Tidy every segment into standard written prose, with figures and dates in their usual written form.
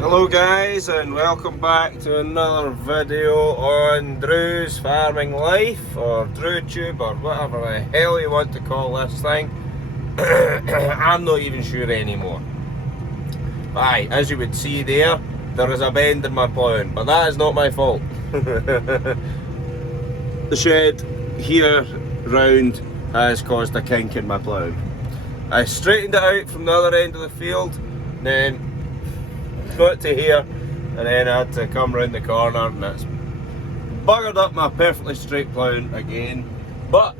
Hello guys, and welcome back to another video on Drew's farming life, or DrewTube, or whatever the hell you want to call this thing. I'm not even sure anymore. Aye, as you would see there is a bend in my ploughing, but that is not my fault. The shed here round has caused a kink in my ploughing. I straightened it out from the other end of the field, then got to here, and then I had to come round the corner, and it's buggered up my perfectly straight ploughing again. But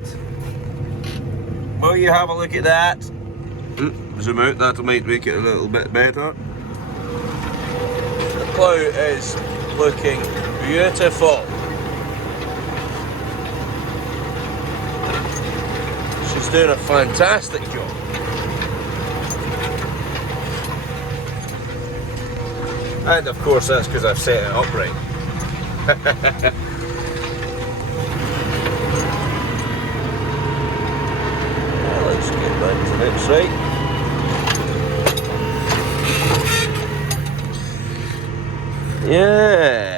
will you have a look at that? Zoom out, that might make it a little bit better. The plough is looking beautiful. She's doing a fantastic job. And of course that's because I've set it upright. Let's get back to the next side. Yeah.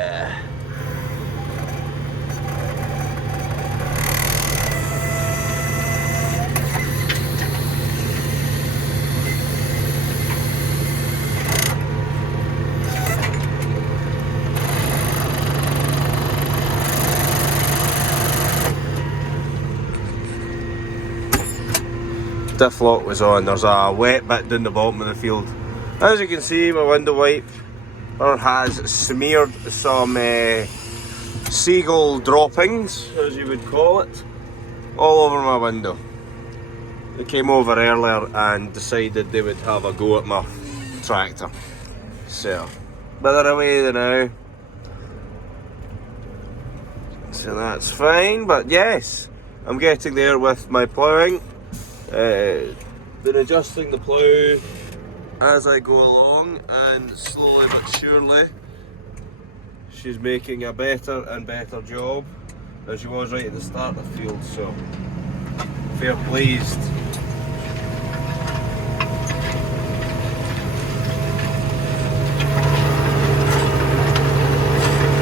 Diff lock was on. There's a wet bit down the bottom of the field. As you can see, my window wiper has smeared some seagull droppings, as you would call it, all over my window. They came over earlier and decided they would have a go at my tractor. So, but they're away now. So that's fine, but yes, I'm getting there with my ploughing. Been adjusting the plough as I go along, and slowly but surely she's making a better and better job, as she was right at the start of the field, so fair pleased.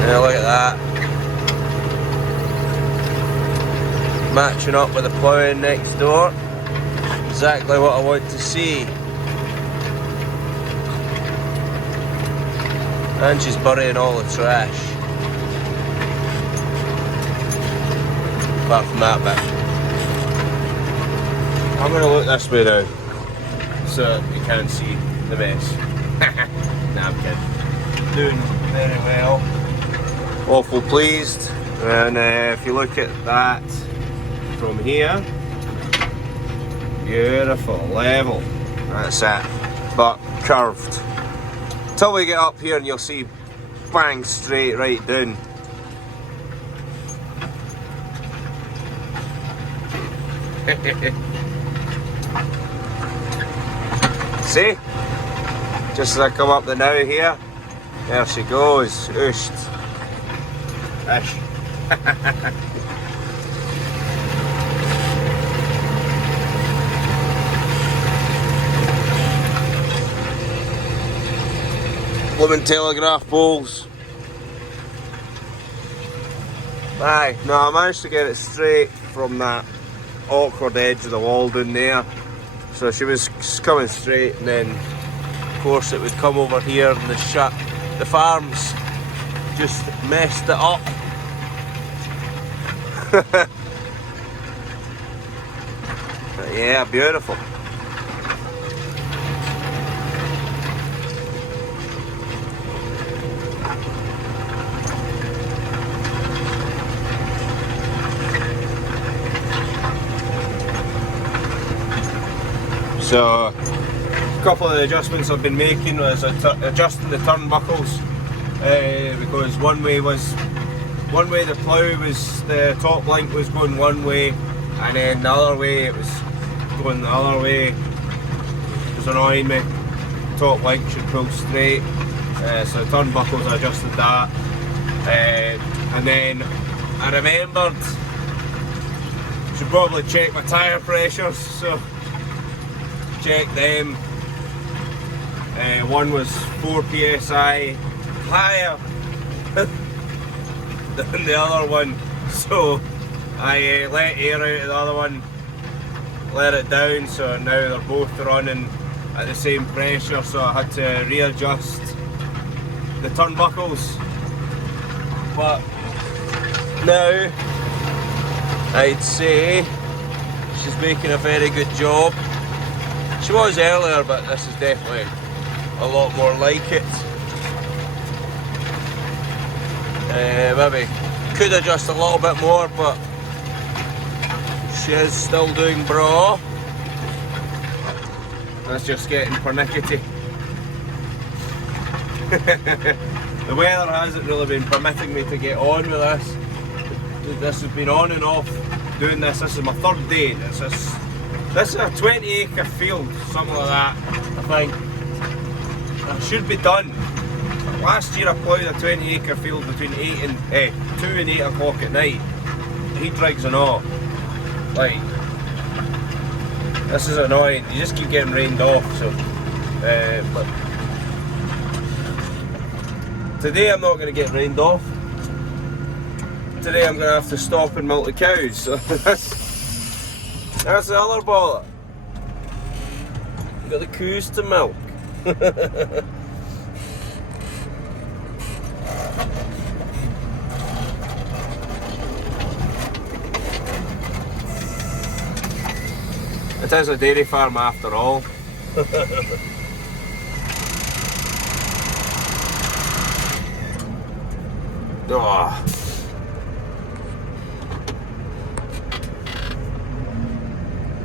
Yeah, look at that. Matching up with the ploughing next door. Exactly what I want to see. And she's burying all the trash. Apart from that bit. I'm going to look this way now, so you can't see the mess. Nah, I'm kidding. Doing very well. Awful pleased. And if you look at that from here, beautiful, level, that's it, but curved. Till we get up here and you'll see bang straight right down. See? Just as I come up the now here, there she goes, ooshed. Ish. Blooming telegraph poles. Aye, no, I managed to get it straight from that awkward edge of the wall down there. So she was coming straight, and then of course it would come over here, and the farms just messed it up. But yeah, beautiful. So, a couple of the adjustments I've been making was adjusting the turnbuckles, because one way the plough was, the top link was going one way, and then the other way it was going the other way. It was annoying me. Top link should pull straight, so turnbuckles, I adjusted that, and then I remembered I should probably check my tyre pressures, so check them. One was 4 psi higher than the other one, so I let air out of the other one, let it down, so now they're both running at the same pressure, so I had to readjust the turnbuckles. But now I'd say she's making a very good job. She was earlier, but this is definitely a lot more like it. Maybe could adjust a little bit more, but she is still doing bra. That's just getting pernickety. The weather hasn't really been permitting me to get on with this. This has been on and off doing this. This is my third day. This is a 20-acre field, something like that, I think. It should be done. Last year I ploughed a 20-acre field between 2 and 8 o'clock at night. Heat rigs and all. Like, this is annoying. You just keep getting rained off. So, but today I'm not going to get rained off. Today I'm going to have to stop and milk the cows. So that's the other bother. Got the coos to milk. It is a dairy farm after all. Oh.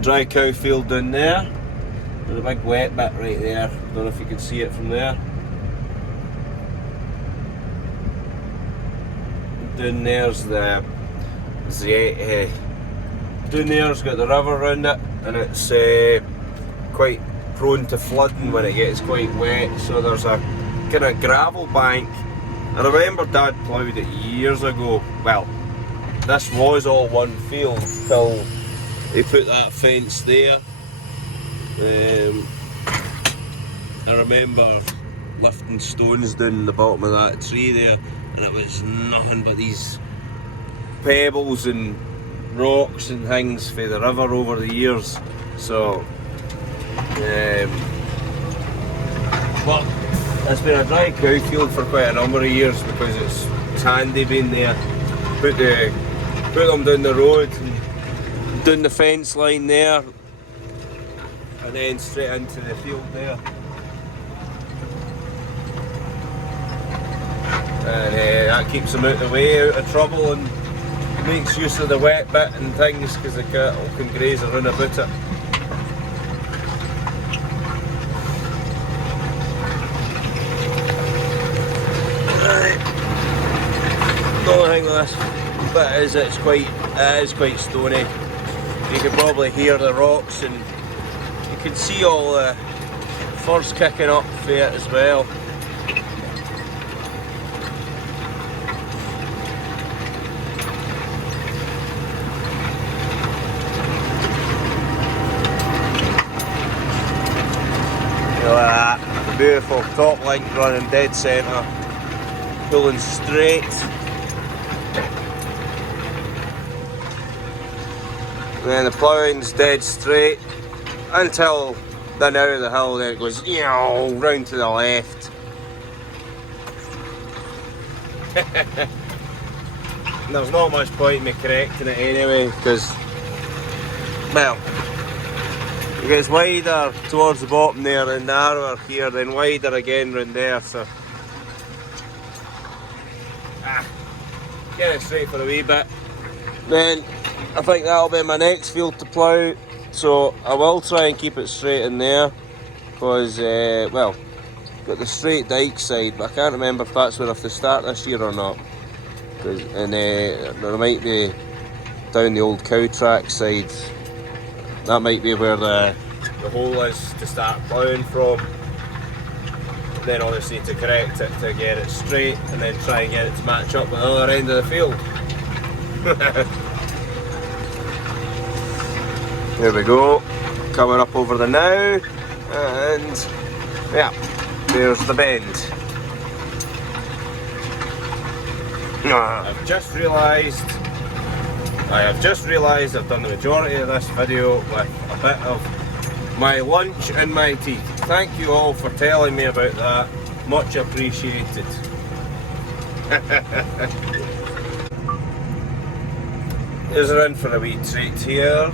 Dry cow field down there. There's a big wet bit right there. Don't know if you can see it from there. Down there's down there's got the river around it, and it's quite prone to flooding when it gets quite wet. So there's a kind of gravel bank. I remember Dad ploughed it years ago. Well, this was all one field till he put that fence there. I remember lifting stones down the bottom of that tree there, and it was nothing but these pebbles and rocks and things for the river over the years. So, but it's been a dry cow field for quite a number of years because it's handy being there. Put them down the road and down the fence line there, and then straight into the field there. And that keeps them out of the way, out of trouble, and makes use of the wet bit and things because the cattle can graze around about it. Right. The only thing with this bit is it is quite stony. You can probably hear the rocks, and you can see all the furze kicking up for it as well. Look at that, beautiful top link running dead centre, pulling straight. And then the ploughing's dead straight until then out of the hill, then it goes round to the left. There's not much point in me correcting it anyway, because, well, it gets wider towards the bottom there and narrower here, then wider again round there, so get it straight for a wee bit. Then I think that'll be my next field to plough, so I will try and keep it straight in there, because well, got the straight dike side, but I can't remember if that's where I have to start this year or not. And there might be down the old cow track side. That might be where the hole is to start ploughing from. Then obviously to correct it to get it straight, and then try and get it to match up with the other end of the field. There we go, coming up over the now, and yeah, there's the bend. I have just realised I've done the majority of this video with a bit of my lunch and my teeth. Thank you all for telling me about that. Much appreciated. Is in for a wee treat here.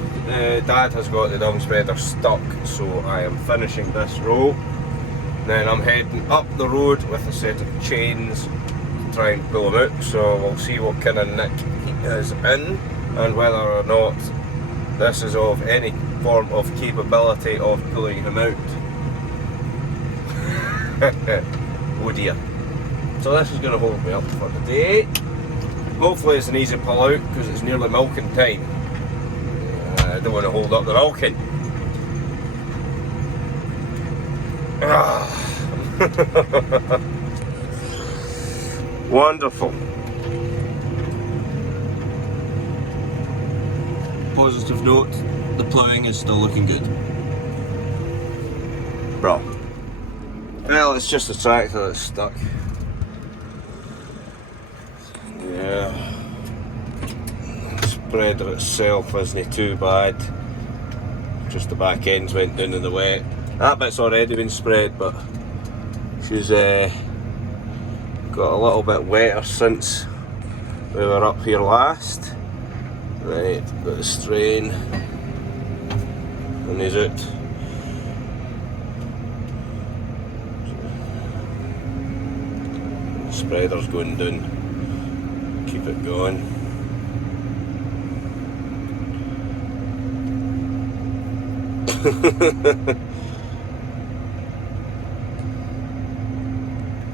Dad has got the dung spreader stuck, so I am finishing this row. Then I'm heading up the road with a set of chains to try and pull them out. So we'll see what kind of nick he is in and whether or not this is of any form of capability of pulling him out. Oh dear. So this is going to hold me up for the day. Hopefully it's an easy pull out because it's nearly milking time. I don't want to hold up the milking. Wonderful. Positive note, the ploughing is still looking good. Bro. Well, it's just the tractor that's stuck. Yeah. The spreader itself isn't too bad. Just the back ends went down in the wet. That bit's already been spread, but she's got a little bit wetter since we were up here last. Right, got the strain. And he's out. The spreader's going down. Keep it going.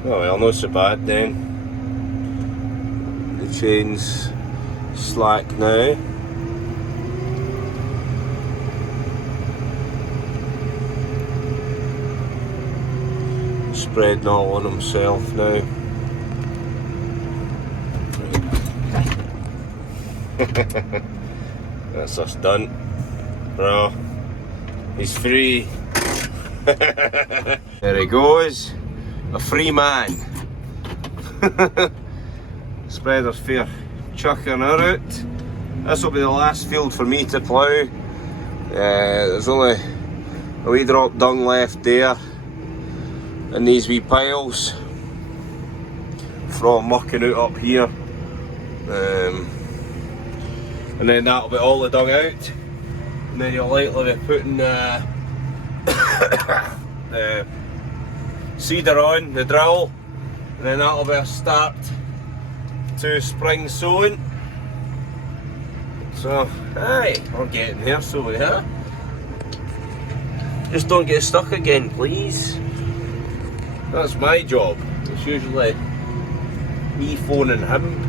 Oh well, not so bad then. The chain's slack now. Spreading all on himself now. That's us done. Bro, he's free. There he goes. A free man. Spreader's fair chucking her out. This will be the last field for me to plough. There's only a wee drop dung left there in these wee piles from mucking out up here. And then that'll be all the dung out. And then you'll likely be putting the seeder on, the drill, and then that'll be a start to spring sowing. So, aye, we're getting there, so we are. Just don't get stuck again, please. That's my job. It's usually me phoning him.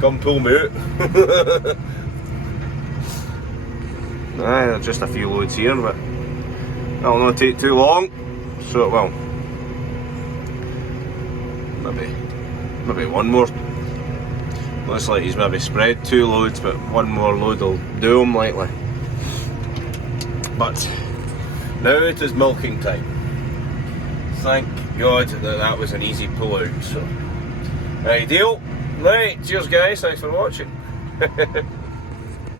Come pull me out. Aye, there's just a few loads here, but that'll not take too long. So it will. Maybe one more. Looks like he's maybe spread 2 loads, but one more load will do him likely. But now it is milking time. Thank God that was an easy pull out. So ideal. Right, cheers guys, thanks for watching.